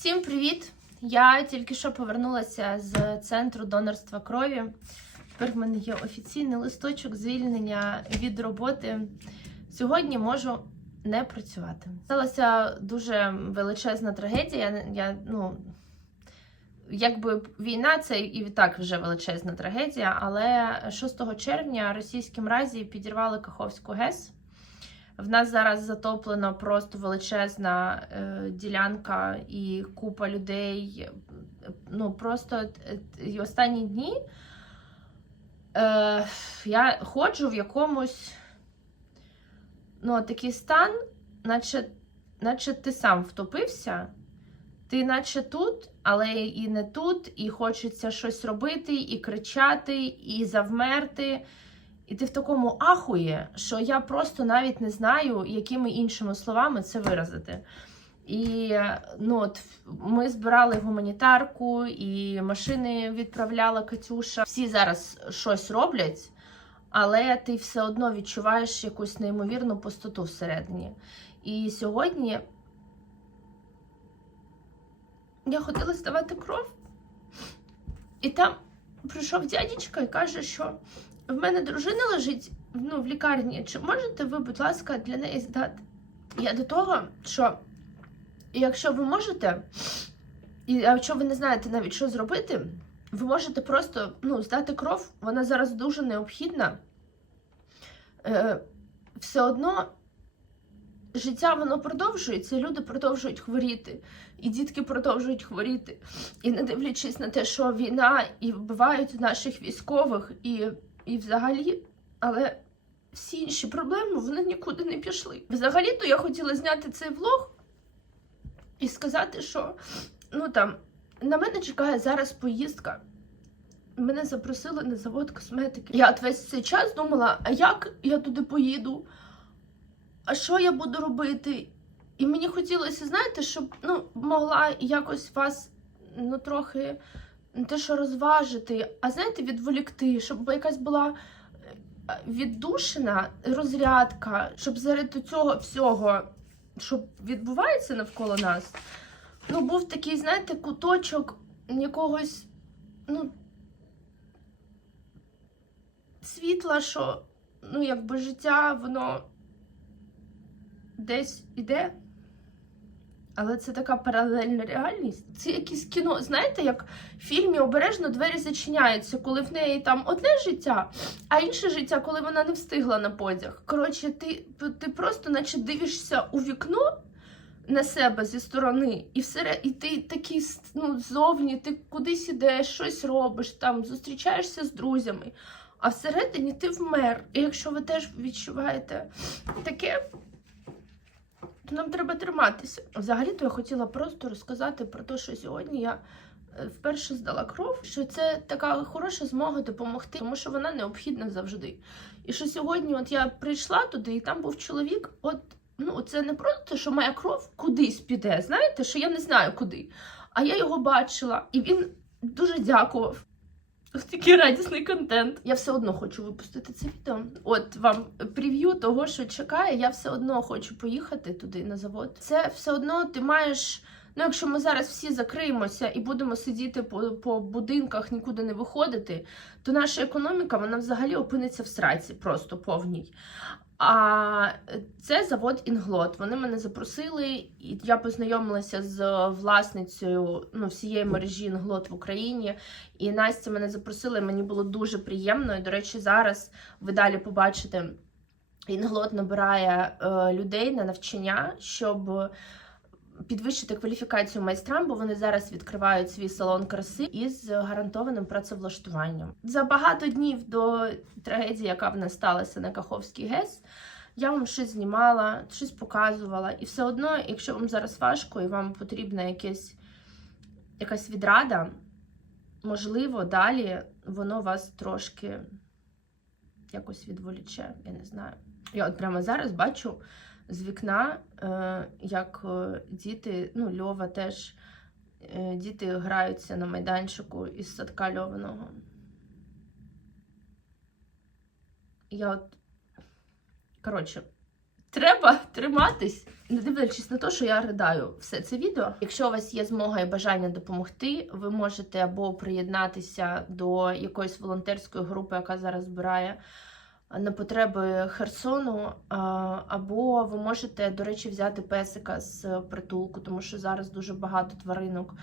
Всім привіт! Я тільки що повернулася з центру донорства крові. Тепер в мене є офіційний листочок звільнення від роботи. Сьогодні можу не працювати. Сталася дуже величезна трагедія. Я, ну, якби війна це і так вже величезна трагедія, але 6 червня російські мразі підірвали Каховську ГЕС. В нас зараз затоплена просто величезна е, ділянка і купа людей. Ну, просто е, і останні дні е, я ходжу в якомусь ну, такий стан, наче, наче ти сам втопився. Ти наче тут, але і не тут, і хочеться щось робити, і кричати, і завмерти. І ти в такому ахує, що я просто навіть не знаю, якими іншими словами це виразити. І ну, от, ми збирали гуманітарку, і машини відправляла Катюша. Всі зараз щось роблять, але ти все одно відчуваєш якусь неймовірну пустоту всередині. І сьогодні я ходила здавати кров, і там прийшов дядечка і каже, що в мене дружина лежить ну, в лікарні. Чи можете ви, будь ласка, для неї здати? Я до того, що якщо ви можете, і якщо ви не знаєте навіть, що зробити, ви можете просто ну, здати кров, вона зараз дуже необхідна. Е, Все одно життя воно продовжується, люди продовжують хворіти, і дітки продовжують хворіти. І не дивлячись на те, що війна і вбивають наших військових, і і взагалі, але всі інші проблеми вони нікуди не пішли. Взагалі-то я хотіла зняти цей влог і сказати, що ну там на мене чекає зараз поїздка. Мене запросили на завод косметики. Я весь цей час думала, а як я туди поїду? А що я буду робити? І мені хотілося, знаєте, щоб ну, могла якось вас ну, трохи не те, що розважити, а знаєте, відволікти, щоб якась була віддушена розрядка, щоб заради цього всього, що відбувається навколо нас, ну, був такий, знаєте, куточок якогось, ну, світла, що, ну, якби життя, воно десь іде. Але це така паралельна реальність. Це якесь кіно. Знаєте, як в фільмі обережно двері зачиняються, коли в неї там одне життя, а інше життя, коли вона не встигла на потяг. Коротше, ти ти просто, наче дивишся у вікно на себе зі сторони, і все, і ти такий ну, ззовні, ти кудись ідеш, щось робиш, там зустрічаєшся з друзями. А всередині ти вмер. І якщо ви теж відчуваєте таке нам треба триматися. Взагалі-то я хотіла просто розказати про те, що сьогодні я е, вперше здала кров, що це така хороша змога допомогти, тому що вона необхідна завжди. І що сьогодні, от я прийшла туди, і там був чоловік. От ну це не просто, що моя кров кудись піде. Знаєте, що я не знаю куди. А я його бачила, і він дуже дякував. Такий радісний контент. Я все одно хочу випустити це відео. От вам прев'ю того, що чекає. Я все одно хочу поїхати туди на завод. Це все одно ти маєш. Ну, якщо ми зараз всі закриємося і будемо сидіти по по будинках, нікуди не виходити, то наша економіка вона взагалі опиниться в сраці, просто повній. А це завод Інглот. Вони мене запросили, і я познайомилася з власницею ну, всієї мережі Інглот в Україні. І Настя мене запросила, і мені було дуже приємно. І, до речі, зараз ви далі побачите, Інглот набирає е, людей на навчання, щоб підвищити кваліфікацію майстрам, бо вони зараз відкривають свій салон краси із гарантованим працевлаштуванням. За багато днів до трагедії, яка в нас сталася на Каховській ГЕС, я вам щось знімала, щось показувала. І все одно, якщо вам зараз важко і вам потрібна якась, якась відрада, можливо, далі воно вас трошки якось відволіче, я не знаю. Я от прямо зараз бачу з вікна, е, як е, діти, ну, Льова теж, е, діти граються на майданчику із садка льованого. Я от, коротше, треба триматись не дивлячись на те, що я ридаю все це відео. Якщо у вас є змога і бажання допомогти, ви можете або приєднатися до якоїсь волонтерської групи, яка зараз збирає на потреби Херсону, або ви можете, до речі, взяти песика з притулку, тому що зараз дуже багато тваринок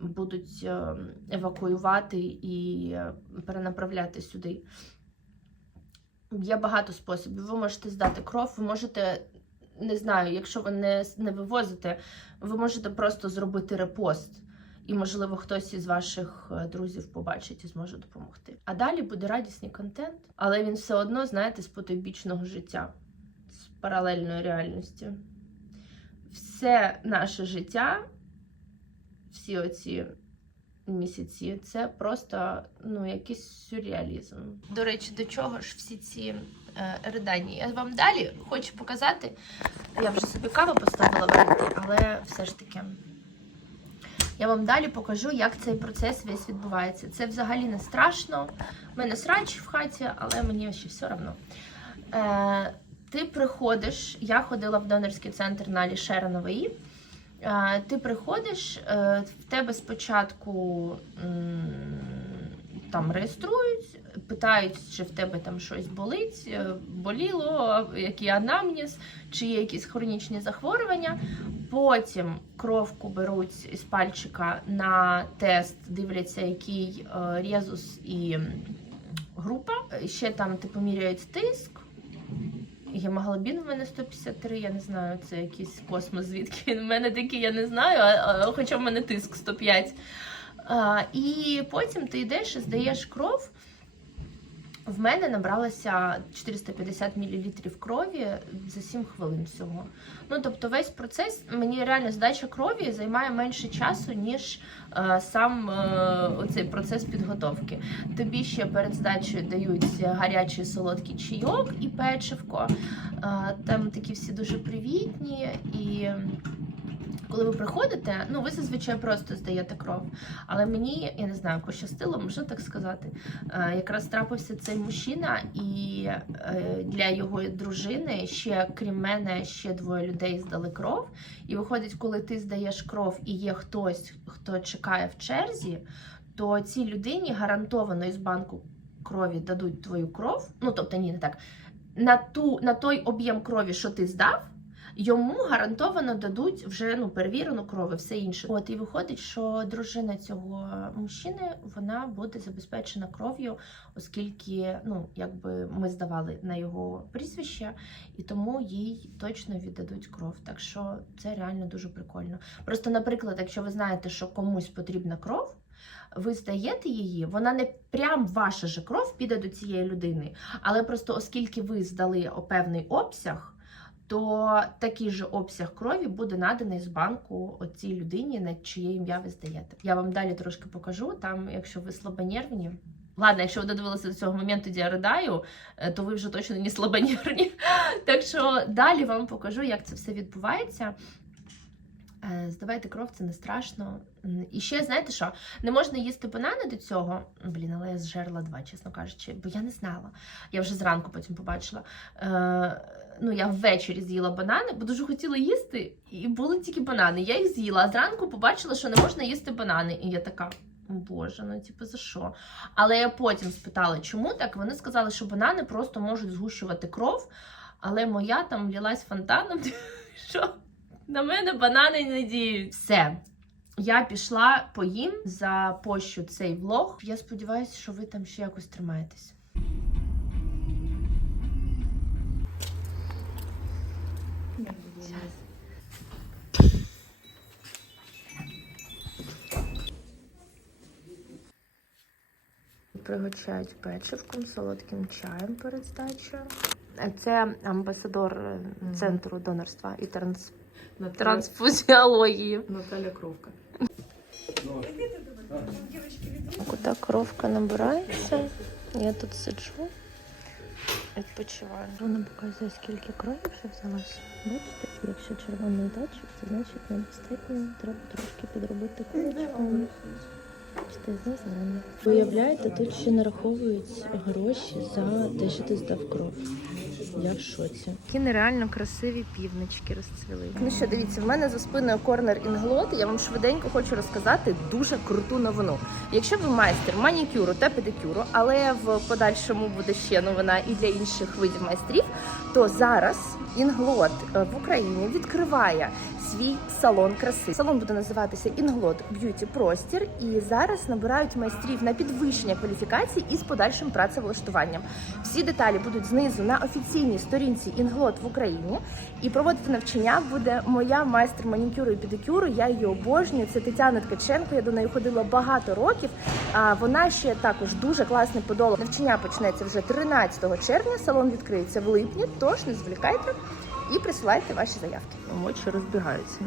будуть е, евакуювати і е, перенаправляти сюди. Є багато способів. Ви можете здати кров, ви можете, не знаю, якщо ви не, не вивозите, ви можете просто зробити репост. І, можливо, хтось із ваших е, друзів побачить і зможе допомогти. А далі буде радісний контент, але він все одно, знаєте, з потойбічного життя, з паралельної реальності. Все наше життя, всі оці місяці, це просто ну, якийсь сюрреалізм. До речі, до чого ж всі ці е, ридання? Я вам далі хочу показати. Я вже собі каву поставила варити, але все ж таки. Я вам далі покажу, як цей процес весь відбувається. Це взагалі не страшно. У мене срач в хаті, але мені ще все одно. Е, ти приходиш, я ходила в донорський центр на Лішера Нової. Е, ти приходиш, е, в тебе спочатку м, там реєструють, питають, чи в тебе там щось болить, е, боліло, який анамнез, чи є якісь хронічні захворювання. Потім кровку беруть із пальчика на тест, дивляться, який е, резус і група. Ще там типу міряють тиск. Гемоглобін в мене 153, я не знаю, це якийсь космос, звідки в мене такий, я не знаю, хоча в мене тиск 105. А, і потім ти йдеш і здаєш кров. В мене набралося 450 мл крові за 7 хвилин всього. Ну тобто, весь процес мені реально здача крові займає менше часу, ніж е, сам е, оцей процес підготовки. Тобі ще перед здачею дають гарячий солодкий чайок і печивко. Е, там такі всі дуже привітні і. Коли ви приходите, ну ви зазвичай просто здаєте кров. Але мені, я не знаю, пощастило, можна так сказати. Е, якраз трапився цей мужчина, і е, для його дружини ще крім мене ще двоє людей здали кров. І виходить, коли ти здаєш кров і є хтось, хто чекає в черзі, то цій людині гарантовано із банку крові дадуть твою кров. Ну тобто, ні, не так. На ту на той об'єм крові, що ти здав. Йому гарантовано дадуть вже ну перевірену кров і все інше. От і виходить, що дружина цього мужчини вона буде забезпечена кров'ю, оскільки ну якби ми здавали на його прізвище, і тому їй точно віддадуть кров. Так що це реально дуже прикольно. Просто, наприклад, якщо ви знаєте, що комусь потрібна кров. Ви здаєте її, вона не прям ваша же кров піде до цієї людини, але просто оскільки ви здали певний обсяг, то такий же обсяг крові буде наданий з банку оцій людині, на чиє ім'я ви здаєте. Я вам далі трошки покажу. Там, якщо ви слабонервні, ладно, якщо ви додивилися до цього моменту, де я ридаю, е, то ви вже точно не слабонервні. Так що далі вам покажу, як це все відбувається. Е, Здавайте кров, це не страшно. І ще, знаєте що, не можна їсти банани до цього. Блін, але я зжерла два, чесно кажучи, бо я не знала. Я вже зранку потім побачила. Е, ну, я ввечері з'їла банани, бо дуже хотіла їсти, і були тільки банани. Я їх з'їла, а зранку побачила, що не можна їсти банани. І я така. Боже, ну типу за що? Але я потім спитала, чому так. Вони сказали, що банани просто можуть згущувати кров, але моя там влілась фонтаном. Що на мене банани не діють. Все. Я пішла поїм, запощу цей влог. Я сподіваюся, що ви там ще якось тримаєтесь. Пригощають печивком, солодким чаєм перед здачею. Це амбасадор е, центру донорства і транс... Наталя, трансфузіології. Наталя Кровка. Куди кровка набирається, я тут сиджу, відпочиваю. Вона показує, скільки крові вже взялося. Бачите, якщо червоний датчик, це значить недостатньо, треба трошки підробити зазнані. Уявляєте, тут ще нараховують гроші за те, що ти здав кров. Я в шоці. Які нереально красиві півнички розцвіли. Ну що, дивіться, в мене за спиною корнер інглот. Я вам швиденько хочу розказати дуже круту новину. Якщо ви майстер манікюру та педикюру, але в подальшому буде ще новина і для інших видів майстрів, то зараз інглот е, в Україні відкриває свій салон краси. Салон буде називатися Інглот Б'юті Простір. І зараз набирають майстрів на підвищення кваліфікацій із подальшим працевлаштуванням. Всі деталі будуть знизу на офіційній сторінці Інглот в Україні. І проводити навчання буде моя майстер манікюру і педикюру. Я її обожнюю. Це Тетяна Ткаченко. Я до неї ходила багато років. А вона ще також дуже класний подолог. Навчання почнеться вже 13 червня. Салон відкриється в липні. Тож не зволікайте і присилайте ваші заявки. Мочі розбігаються.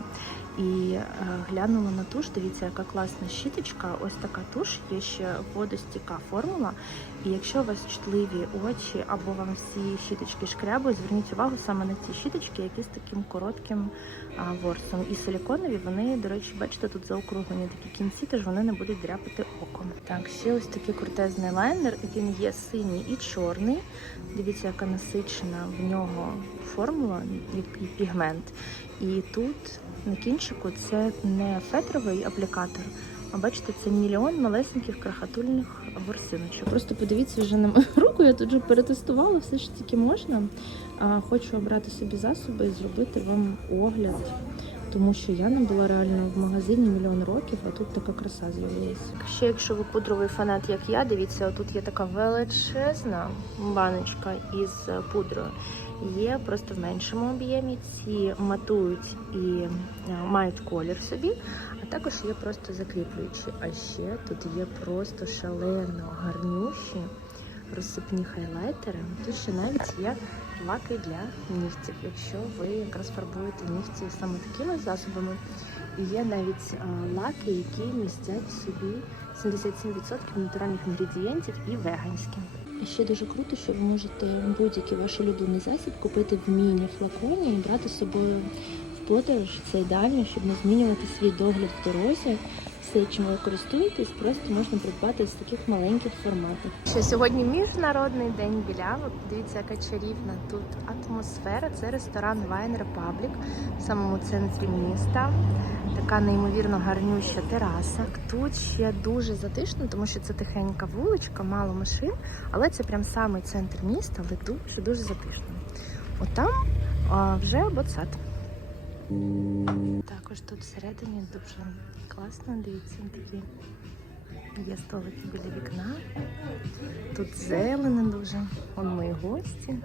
І е, глянула на туш. Дивіться, яка класна щіточка. Ось така туш, є ще водостійка формула. І якщо у вас чутливі очі або вам всі щіточки шкрябують, зверніть увагу саме на ці щіточки, які з таким коротким ворсом. І силіконові вони, до речі, бачите, тут заокруглені такі кінці, тож вони не будуть дряпати оком. Так, ще ось такий крутезний лайнер. Він є синій і чорний. Дивіться, яка насичена в нього формула і пігмент. І тут на кінчику це не фетровий аплікатор, а бачите, це мільйон малесеньких крахатульних ворсиночок. Просто подивіться вже на мою руку, я тут вже перетестувала все ж таки можна. Хочу обрати собі засоби і зробити вам огляд. Тому що я не була реально в магазині мільйон років, а тут така краса з'явилася. Ще якщо ви пудровий фанат, як я, дивіться, тут є така величезна баночка із пудрою. Є просто в меншому об'ємі. Ці матують і е, мають колір собі, а також є просто закріплюючі. А ще тут є просто шалено гарнющі розсипні хайлайтери. Тут ще навіть є лаки для нігтів, якщо ви якраз фарбуєте нігті саме такими засобами. І є навіть е, лаки, які містять в собі 77% натуральних інгредієнтів і веганські. І ще дуже круто, що ви можете будь-який ваш улюблений засіб купити в міні-флаконі і брати з собою в подорож. Це ідеально, щоб не змінювати свій догляд в дорозі. Все, чим ви користуєтесь, просто можна придбати з таких маленьких форматів. Ще сьогодні міжнародний день білявок. Дивіться, яка чарівна тут атмосфера. Це ресторан Wine Republic в самому центрі міста. Така неймовірно гарнюща тераса. Тут ще дуже затишно, тому що це тихенька вуличка, мало машин, але це прям самий центр міста, але дуже дуже затишно. Отам вже боцат. Також тут всередині дуже класно, дивіться, такі є столики біля вікна. Тут зелено дуже. Вон мої гості.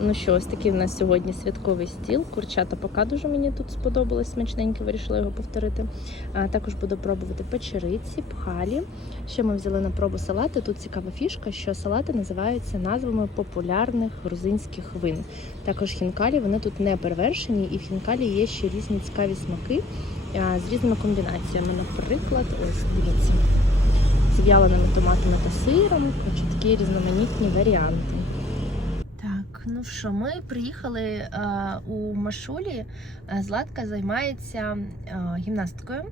Ну що, ось такий в нас сьогодні святковий стіл. Курчата пока дуже мені тут сподобалось, смачненько, вирішила його повторити. А, також буду пробувати печериці, пхалі. Ще ми взяли на пробу салати. Тут цікава фішка, що салати називаються назвами популярних грузинських вин. Також хінкалі вони тут не перевершені, і в хінкалі є ще різні цікаві смаки з різними комбінаціями. Наприклад, ось дивіться, з в'яленими томатами та сиром, Значить, такі різноманітні варіанти. Так, ну що, ми приїхали у Машулі. Златка займається гімнастикою,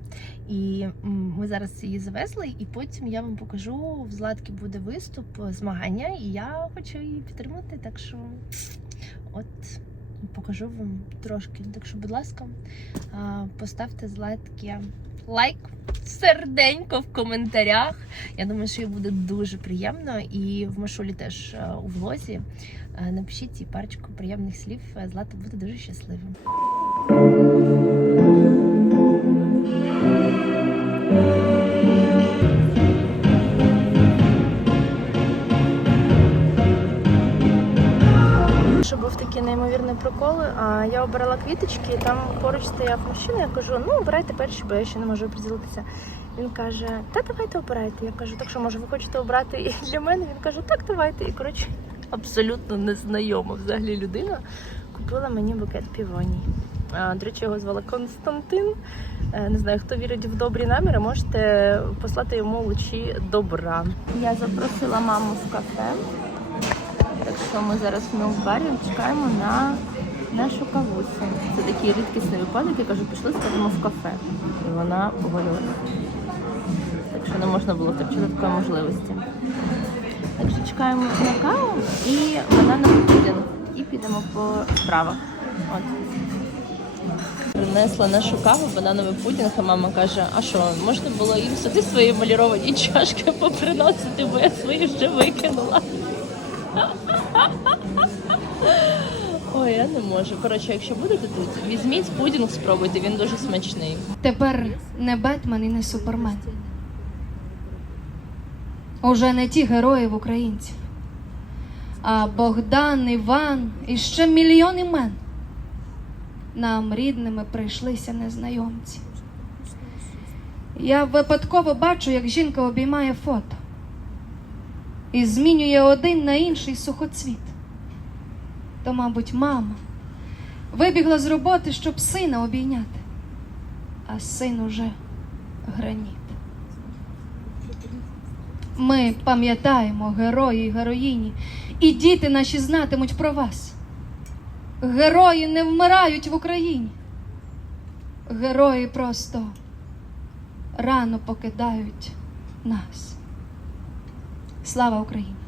і ми зараз її завезли, і потім я вам покажу. В Златки буде виступ, змагання, і я хочу її підтримати. Так що от покажу вам трошки. Так що, будь ласка, поставте Златки лайк. Серденько в коментарях. Я думаю, що їй буде дуже приємно. І в Машулі теж е, у влозі Е, Напишіть їй парочку приємних слів. Е, Злата буде дуже щаслива. Що був такий неймовірний прикол. Я обирала квіточки, і там поруч стояв мужчина. Я кажу, ну обирайте перші, бо я ще не можу приділитися. Він каже, та давайте обирайте. Я кажу, так що може ви хочете обрати і для мене? Він каже, так, давайте. І коротше, абсолютно незнайома взагалі людина купила мені букет півоній. До речі, його звали Константин. Е, Не знаю, хто вірить в добрі наміри, можете послати йому лучі добра. Я запросила маму в кафе. Що ми зараз в мілк-барі чекаємо на нашу кавусю. Це такий рідкісний випадок. Я кажу, пішли сходимо в кафе. І вона погодилася. Так що не можна було втрачати такої можливості. Так що чекаємо на каву і вона на пудінг. і підемо по справах. От. Принесла нашу каву, банановий пудінг, а мама каже, а що, можна було їм сюди свої маліровані чашки поприносити, бо я свої вже викинула. Ой, я не можу. Коротше, якщо будете тут, візьміть пудінг, спробуйте, він дуже смачний. Тепер не Бетмен і не Супермен. Уже не ті герої в українців, а Богдан, Іван і ще мільйон імен. Нам рідними прийшлися незнайомці. Я випадково бачу, як жінка обіймає фото і змінює один на інший сухоцвіт. То, мабуть, мама вибігла з роботи, щоб сина обійняти а син уже граніт. Ми пам'ятаємо герої і героїні, і діти наші знатимуть про вас. Герої не вмирають в Україні. Герої просто рано покидають нас. Слава Україні!